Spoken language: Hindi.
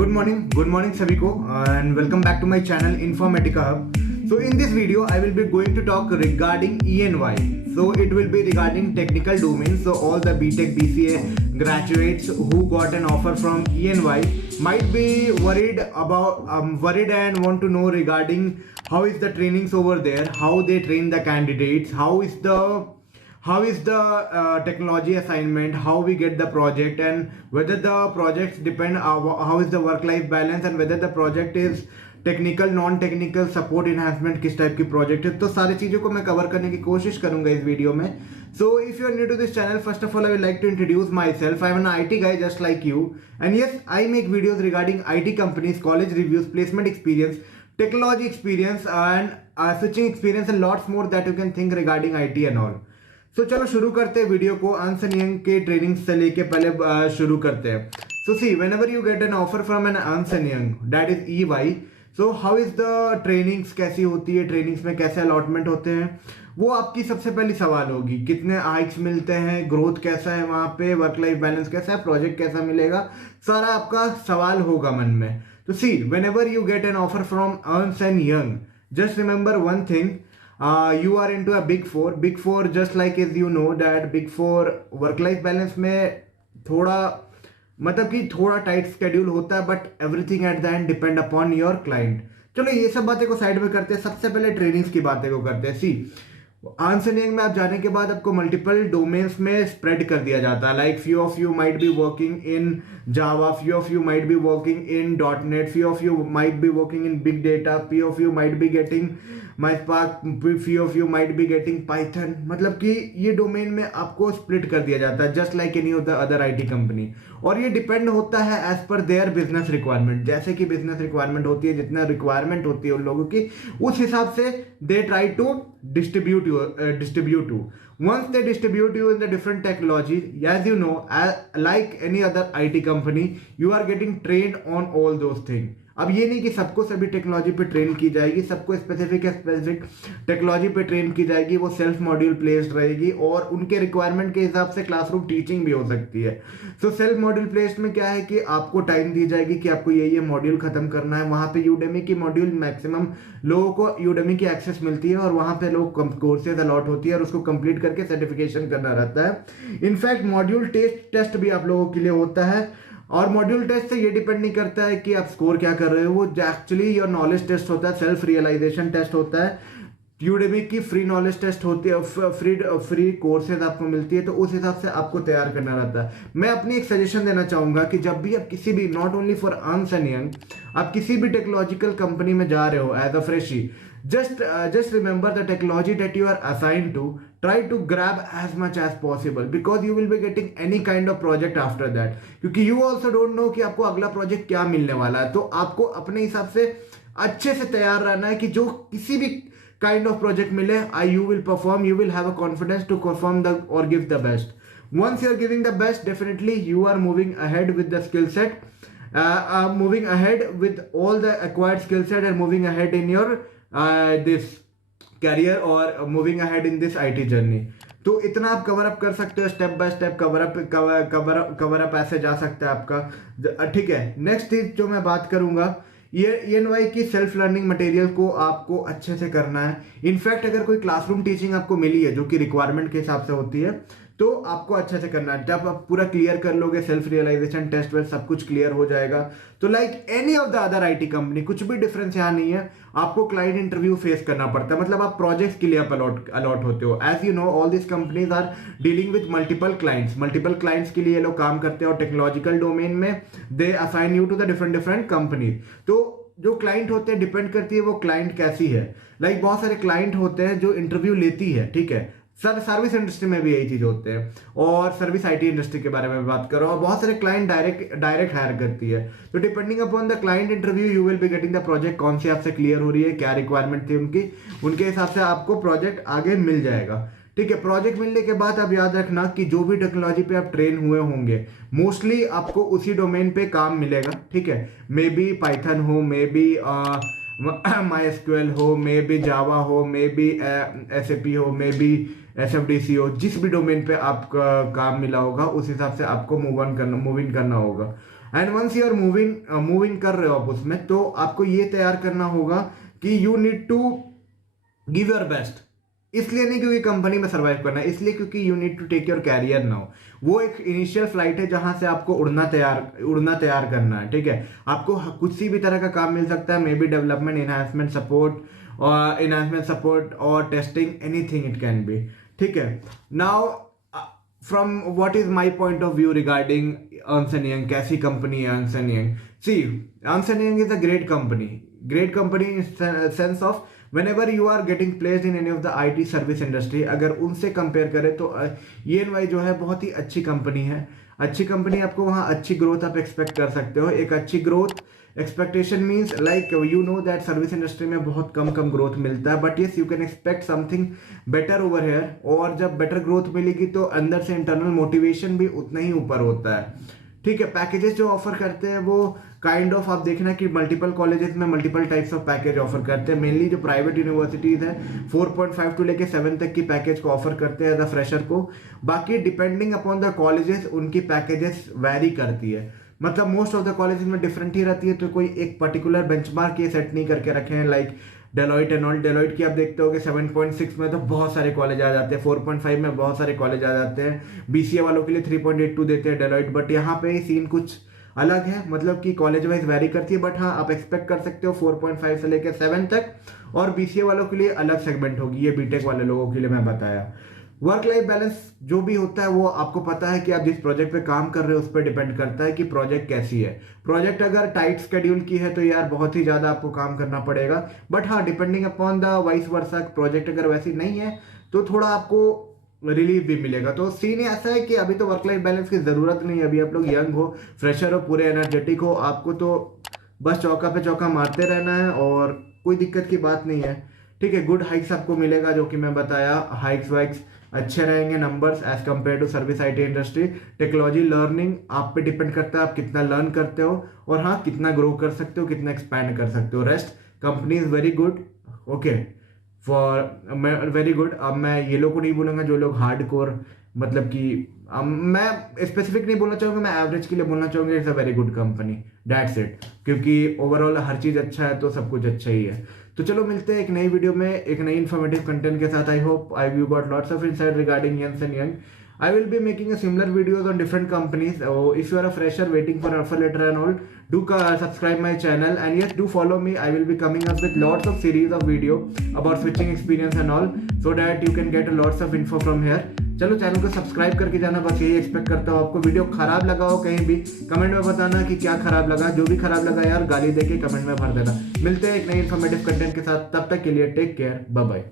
good morning सभी को and welcome back to my channel Informatica Hub. So in this video I will be going to talk regarding E&Y. So it will be regarding technical domains. So all the BTech BCA graduates who got an offer from E&Y might be worried and want to know regarding how is the trainings over there, how they train the candidates, how is the technology assignment, how we get the project, and whether the projects depend how is the work life balance, and whether the project is technical non technical support enhancement किस टाइप की प्रोजेक्ट है। तो सारी चीज़ों को मैं कवर करने की कोशिश करूंगा इस वीडियो में। So if you are new to this channel, first of all I would like to introduce myself. I am an IT guy just like you, and yes I make videos regarding IT companies, college reviews, placement experience, technology experience and switching experience and lots more that you can think regarding IT and all. So चलो शुरू करते हैं वीडियो को। अर्नस्ट एंड यंग के ट्रेनिंग से लेके पहले शुरू करते हैं। So see, whenever you get an offer from an Ernst and Young, that is EY, so how is the trainings, कैसी होती है, ट्रेनिंग्स में कैसे अलॉटमेंट होते हैं, वो आपकी सबसे पहली सवाल होगी। कितने हाइक्स मिलते हैं, ग्रोथ कैसा है वहाँ पे, वर्क लाइफ बैलेंस कैसा है, प्रोजेक्ट कैसा मिलेगा, सारा आपका सवाल होगा मन में। तो see, whenever you get an offer from Ernst and Young, just remember one thing, you are into a big four. Big four, just like as you know that big four work life balance में थोड़ा मतलब कि थोड़ा टाइट स्केड्यूल होता है, but everything at the end depend upon your client. चलो ये सब बातें को साइड में करते हैं, सबसे पहले ट्रेनिंग्स की बातें को करते हैं। सी, आंसर में आप जाने के बाद आपको मल्टीपल डोमेन्स में स्प्रेड कर दिया जाता है। Like few of you might be working in Java, few of you might be working in .NET, few of you might be working in big data, few of you might be getting MySpark, few of you might be getting Python। मतलब कि ये डोमेन में आपको स्प्लिट कर दिया जाता है just like any of the other IT company, और ये डिपेंड होता है as per their business requirement. जैसे कि बिजनेस रिक्वायरमेंट होती है, जितना रिक्वायरमेंट होती है उन लोगों की, उस हिसाब से they try to distribute you. Once they distribute you in the different technology, as you know, like any other IT company, you are getting trained on all those things. अब ये नहीं कि सबको सभी टेक्नोलॉजी पे ट्रेन की जाएगी, सबको स्पेसिफिक टेक्नोलॉजी पे ट्रेन की जाएगी, वो सेल्फ मॉड्यूल प्लेस्ड रहेगी और उनके रिक्वायरमेंट के हिसाब से क्लासरूम टीचिंग भी हो सकती है। सो सेल्फ मॉड्यूल प्लेस्ड में क्या है कि आपको टाइम दी जाएगी कि आपको ये मॉड्यूल खत्म करना है। वहाँ पे यूडेमी की मॉड्यूल मैक्सिमम लोगों को यूडेमी की एक्सेस मिलती है, और वहाँ पे लोग कोर्सेज अलॉट होती है और उसको कंप्लीट करके सर्टिफिकेशन करना रहता है। इनफैक्ट मॉड्यूल टेस्ट भी आप लोगों के लिए होता है, और मॉड्यूल टेस्ट से ये डिपेंड नहीं करता है कि आप स्कोर क्या कर रहे हो, वो एक्चुअली योर नॉलेज टेस्ट होता है, सेल्फ रियलाइजेशन टेस्ट होता है। यूडेमी की फ्री नॉलेज टेस्ट होती है, फ्री कोर्सेज आपको मिलती है, तो उस हिसाब से आपको तैयार करना रहता है। मैं अपनी एक सजेशन देना चाहूंगा कि जब भी आप किसी भी, not only for Ernst and Young, आप किसी भी टेक्नोलॉजिकल कंपनी में जा रहे हो as a freshie, just remember the technology that you are assigned to, try to grab as much as possible, because you will be getting any kind of project after that, क्योंकि you also don't know कि आपको अगला प्रोजेक्ट क्या मिलने वाला है। तो आपको अपने हिसाब से अच्छे से तैयार रहना है कि जो किसी भी काइंड ऑफ प्रोजेक्ट मिले, you will perform, you will have a confidence to perform the or give the best. Once you are giving the best, definitely you are moving ahead with the skill set, moving ahead with all the acquired skill set, and moving ahead in your this career or moving ahead in this IT journey। तो इतना आप कवर अप कर सकते हो, step by step cover up ऐसे जा सकता है आपका। ठीक है, नेक्स्ट चीज जो मैं बात करूंगा, ये EY की सेल्फ लर्निंग मटेरियल को आपको अच्छे से करना है। इनफैक्ट अगर कोई क्लासरूम टीचिंग आपको मिली है जो कि रिक्वायरमेंट के हिसाब से होती है, तो आपको अच्छे से करना है। जब आप पूरा क्लियर कर लोगे, सेल्फ रियलाइजेशन टेस्ट में सब कुछ क्लियर हो जाएगा, तो like any of the other IT company, कुछ भी डिफरेंस यहाँ नहीं है। आपको क्लाइंट इंटरव्यू फेस करना पड़ता है, मतलब आप प्रोजेक्ट्स के लिए आप अलॉट होते हो। As you know, all this companies are dealing with multiple clients के लिए ये लोग काम करते हैं, और टेक्नोलॉजिकल डोमेन में they assign you to the different companies. तो जो क्लाइंट होते हैं, डिपेंड करती है वो क्लाइंट कैसी है। लाइक बहुत सारे क्लाइंट होते हैं जो इंटरव्यू लेती है, ठीक है, सर्विस इंडस्ट्री में भी यही चीज होते हैं, और सर्विस आईटी इंडस्ट्री के बारे में बात करो, और बहुत सारे क्लाइंट डायरेक्ट हायर करती है। तो depending upon the client interview, you will be getting the project, कौन सी आपसे क्लियर हो रही है, क्या रिक्वायरमेंट थी उनकी, उनके हिसाब से आपको प्रोजेक्ट आगे मिल जाएगा। ठीक है, प्रोजेक्ट मिलने के बाद आप याद रखना कि जो भी टेक्नोलॉजी पे आप ट्रेन हुए होंगे, मोस्टली आपको उसी डोमेन पे काम मिलेगा। ठीक है, मे बी पाइथन हो, मे बी MySQL हो, मे बी जावा हो, मे बी SAP हो, मे बी SFDC हो, जिस भी डोमेन पे आपका काम मिला होगा उस हिसाब से आपको मूव इन करना होगा। And once you are moving कर रहे हो आप उसमें, तो आपको ये तैयार करना होगा कि you need to give your best. इसलिए नहीं क्योंकि कंपनी में सर्वाइव करना है, इसलिए क्योंकि you need to take your career now. वो एक इनिशियल फ्लाइट है जहां से आपको उड़ना तैयार करना है, ठीक है। आपको कुछ भी तरह का काम मिल सकता है, may be development, enhancement support और testing, anything it can be, ठीक है। Now from what is my point of view regarding Ernst and Young, कैसी कंपनी है Ernst and Young. See, Ernst and Young is a great company in sense of whenever you are getting placed in any of the IT service industry, अगर उनसे कंपेयर करें तो EY जो है बहुत ही अच्छी कंपनी है। अच्छी कंपनी, आपको वहाँ अच्छी ग्रोथ आप एक्सपेक्ट कर सकते हो। एक अच्छी growth expectation means like you know that service industry में बहुत कम ग्रोथ मिलता है, but yes you can expect something better over here. और जब बेटर ग्रोथ मिलेगी तो अंदर से इंटरनल मोटिवेशन भी उतना ही ऊपर होता है, ठीक है। पैकेजेस जो ऑफर करते हैं वो काइंड ऑफ आप देखना कि मल्टीपल कॉलेजेस में multiple types of package offer करते हैं। मेनली जो प्राइवेट यूनिवर्सिटीज है 4.5 टू लेके 7 तक की पैकेज को ऑफर करते हैं एज अ फ्रेशर को। बाकी डिपेंडिंग अपॉन द कॉलेजेस उनकी पैकेजेस वैरी करती है, मतलब मोस्ट ऑफ द कॉलेजेस में डिफरेंट ही रहती है। तो कोई एक पर्टिकुलर बेंचमार्क ये सेट नहीं करके रखे हैं like Deloitte and all. Deloitte की आप देखते हो कि 7.6 में तो बहुत सारे कॉलेज आ जाते हैं, 4.5 में बहुत सारे कॉलेज आ जाते हैं। BCA वालों के लिए 3.82 देते हैं डेलॉइट, बट यहाँ पे सीन कुछ अलग है, मतलब कि कॉलेज वाइज वैरी करती है। बट हाँ, आप एक्सपेक्ट कर सकते हो 4.5 से लेकर 7 तक। और BCA वालों के लिए अलग सेगमेंट होगी, ये बीटेक वाले लोगों के लिए मैं बताया। वर्क लाइफ बैलेंस जो भी होता है वो आपको पता है कि आप जिस प्रोजेक्ट पे काम कर रहे हो उस पर डिपेंड करता है कि प्रोजेक्ट कैसी है। प्रोजेक्ट अगर टाइट स्केड्यूल की है तो यार बहुत ही ज़्यादा आपको काम करना पड़ेगा, बट हाँ depending upon the vice versa, project अगर वैसी नहीं है तो थोड़ा आपको रिलीफ भी मिलेगा। तो सीन ऐसा है कि अभी तो वर्क लाइफ बैलेंस की ज़रूरत नहीं है। अभी आप लोग यंग हो, फ्रेशर हो, पूरे एनर्जेटिक हो, आपको तो बस चौका पे चौका मारते रहना है और कोई दिक्कत की बात नहीं है, ठीक है। गुड हाइक्स आपको मिलेगा, जो कि मैं बताया, हाइक्स वाइक्स अच्छे रहेंगे, numbers as compared to service IT industry. Technology learning आप पे डिपेंड करता है, आप कितना लर्न करते हो और हाँ कितना ग्रो कर सकते हो, कितना एक्सपैंड कर सकते हो। Rest company is very good, okay, for very good. अब मैं ये लोग को नहीं बोलूँगा जो लोग हार्ड कोर, मतलब कि मैं स्पेसिफिक नहीं बोलना चाहूँगा, मैं एवरेज के लिए बोलना चाहूँगा it's a very good company, that's it. क्योंकि ओवरऑल हर चीज़ अच्छा है तो सब कुछ अच्छा ही है। तो चलो मिलते हैं एक नई वीडियो में एक नई इन्फॉर्मेटिव कंटेंट के साथ। I hope you got lots of insight regarding young and young. I will be making a similar videos on different companies. If you are a fresher waiting for offer letter and all, do subscribe my channel, and yes, do follow me. I will be coming up with lots of series of video about switching experience and all, so that you can get lots of info from here. चलो चैनल को सब्सक्राइब करके जाना, बस यही एक्सपेक्ट करता हूँ। आपको वीडियो खराब लगा हो कहीं भी कमेंट में बताना कि क्या खराब लगा, जो भी खराब लगा यार गाली देके कमेंट में भर देना। मिलते हैं एक नई इन्फॉर्मेटिव कंटेंट के साथ, तब तक के लिए टेक केयर, बाय बाय।